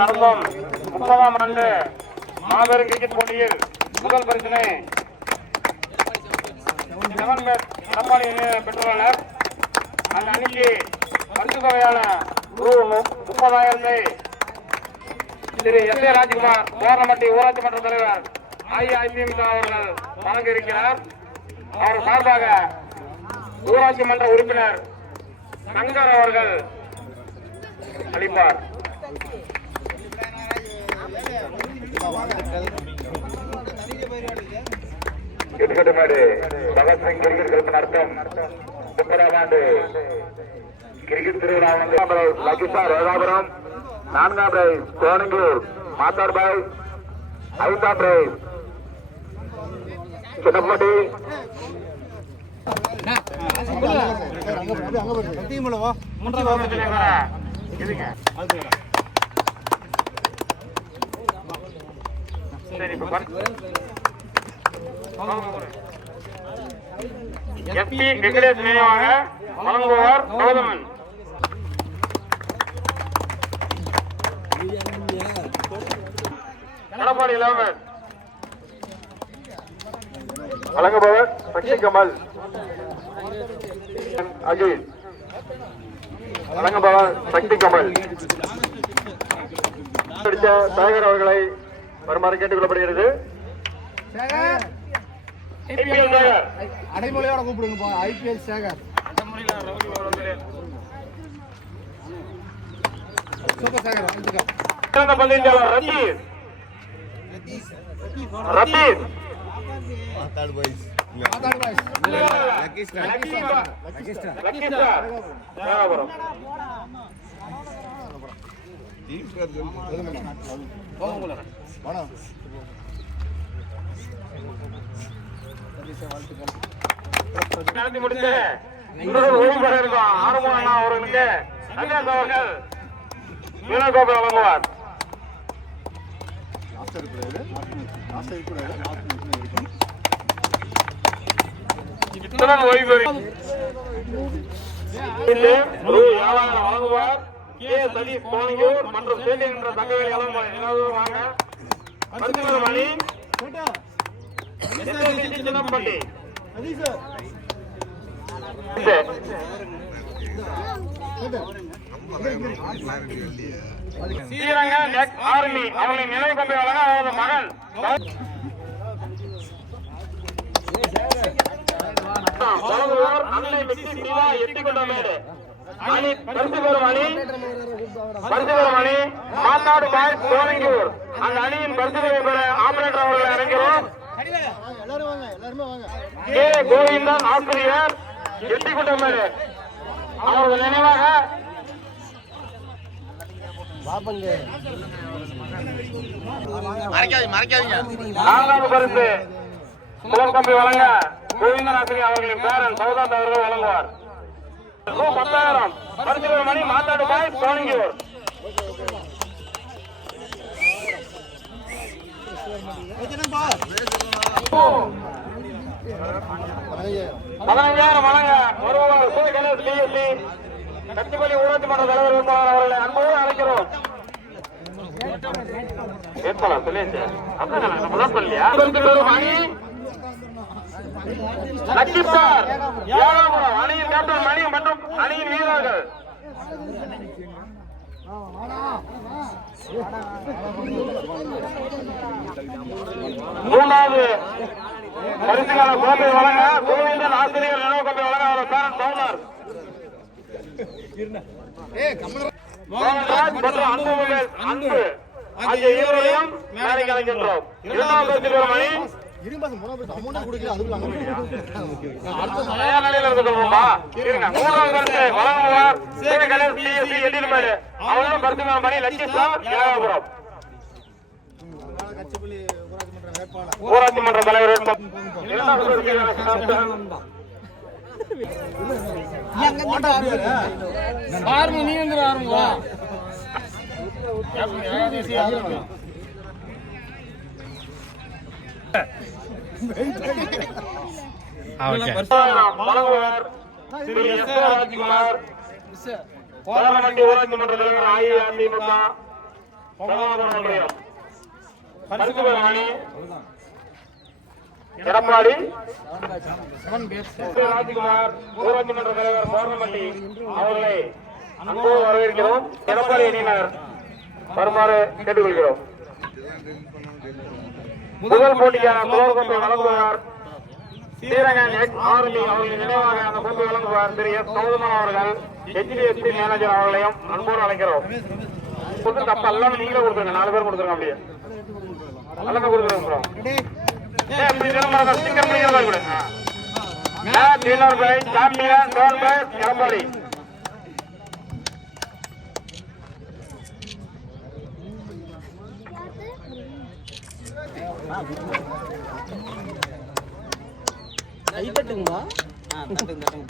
நடந்தும் 30ஆம் ஆண்டு மாபெரும் கிரிக்கெட் போட்டியில் முதல் பரிசினை எடப்பாடி பெற்றுள்ளனர். அந்த அணிக்கு பரிசு தொகையான ரூ.30,000 திரு எஸ். ஏ. ராஜ்குமார் கோரணமட்டி ஊராட்சி மன்ற தலைவர் அஇஅதிமுக அவர்கள் வழங்க இருக்கிறார். அவர் சார்பாக ஊராட்சி மன்ற உறுப்பினர் சங்கர் அவர்கள் அளிப்பார். எடுக்கட்டுமாடு பகத்சிங் கிரிக்கெட் கிளப் நடத்தும் 30ஆம் ஆண்டு கிரிக்கெட் திருவிழா லக்கிசார் யோகாபுரம், 4ஆம் பிரைஸ் கோணங்கூர் மாத்தார்பாய், 5ஆம் பிரைஸ் சின்னப்பட்டி, எஸ்பி வெங்கடேஷ் நினைவாக வழங்குவார் கௌதமன். எடப்பாடி 11 வழங்குபவர் சக்தி கமல் அகில். வழங்குபவர் சக்தி கமல். சேகர் அவர்களை வருமாறு கேட்டுக் கொள்ளப்படுகிறது. அடைமொழியோட கூப்பிடுங்க. IPL Sekar super Sekar. நடத்தி முடித்து ஓய்வு பெற இருக்கும் ஆறுமுக அண்ணா அவர்களுக்கு சன்னியாஸ் அவர்கள் வீணாகோப்பை வழங்குவார். ஓய்வு வழங்குவார் கே. சதீஷ் கோணியூர் மற்றும் சேட்டி என்ற தங்கவேலி வாங்க மணி சின்னப்பட்டி ஸ்ரீரங்க நெக் ஆர்மி அவர்களின் நினைவு கொம்பை வழங்க அவரது மகன் அன்னை மிக்சி சிவா எட்டிக்கொண்டமேடு அணி பரிசு பெறும் அணி மாநாடு பாய்ஸ் கோரங்கூர். அந்த அணியின் பரிசு பெற ஆபரேட்டர் அவர்களை இறங்கிறோம். கே. கோவிந்தன் ஆசிரியர் எட்டிக்கொண்டமேடு அவர்கள் நினைவாக 4வது பரிசு முதல் கம்பி வழங்க கோவிந்தன் ஆசிரியர் அவர்களின் பேரன் சௌதாத் அவர்கள் வழங்குவார். 10,000 பரிசு பெறும் அணி மாநாடு பாய்ஸ் கோரங்கூர். 15,000 வழங்க வருவார் சூரிய கணேஷ் பிஎஸ்சி கட்சிப்பள்ளி ஊராட்சி மன்ற தலைவர் வேட்பாளர் அவர்களை அன்போடு அழைக்கிறோம். வேட்பாளர் சொல்லியாச்சு சொல்லியா அணி லக்கிசார் ஏழாபுரம் அணியின் கேப்டன் மணி மற்றும் அணியின் வீரர்கள். மூன்றாவது பரிசுக்கான கோப்பை வழங்க கோவிந்தன் ஆசிரியர் நினைவு கோப்பை வழங்க அவர் பேரன் சௌதார் மற்றும் அன்பு ஆகிய இருவரையும் மேடைக்கு அழைக்கின்றோம். 2வது பரிசு பெறும் அணி வழங்குவார் சூரிய கணேஷ் பிஎஸ்சி எட்டிருமேடு அவர்களும் பரிசு பெறும் அணி லக்கிசார் ஏழாபுரம் ஊராட்சி மன்ற தலைவர். வழங்குவார் திரு எஸ் ராஜ்குமார் கோலமண்டி ஊராட்சி மன்ற தலைவர் அஇஅதிமுக பரிசு பெறும் எடப்பாடி ராஜ்குமார் ஊராட்சி மன்ற தலைவர் கோலமண்டி அவர்களை அன்போடு வரவேற்கிறோம். எடப்பாடி அணியினர் வருமாறு கேட்டுக்கொள்கிறோம். முதல் போட்டிக்கான சுழல் கோப்பை வழங்குவார் ஸ்ரீரங்கன் எக்ஸ் ஆர்மி அவர்களின் நினைவாக அந்த கோப்பை வழங்குவார் திரு எஸ் கௌதமன் அவர்கள். HDFC மேனேஜர் அவர்களையும் அன்போடு அழைக்கிறோம். தப்ப எல்லாமே நீங்களே கொடுத்துருங்க, 4 பேர் கொடுத்துருங்க. அப்படியே எல்லாமே கொடுத்துருங்க. எடப்பாடி கை தட்டுங்களா? தட்டுங்க தட்டுங்க.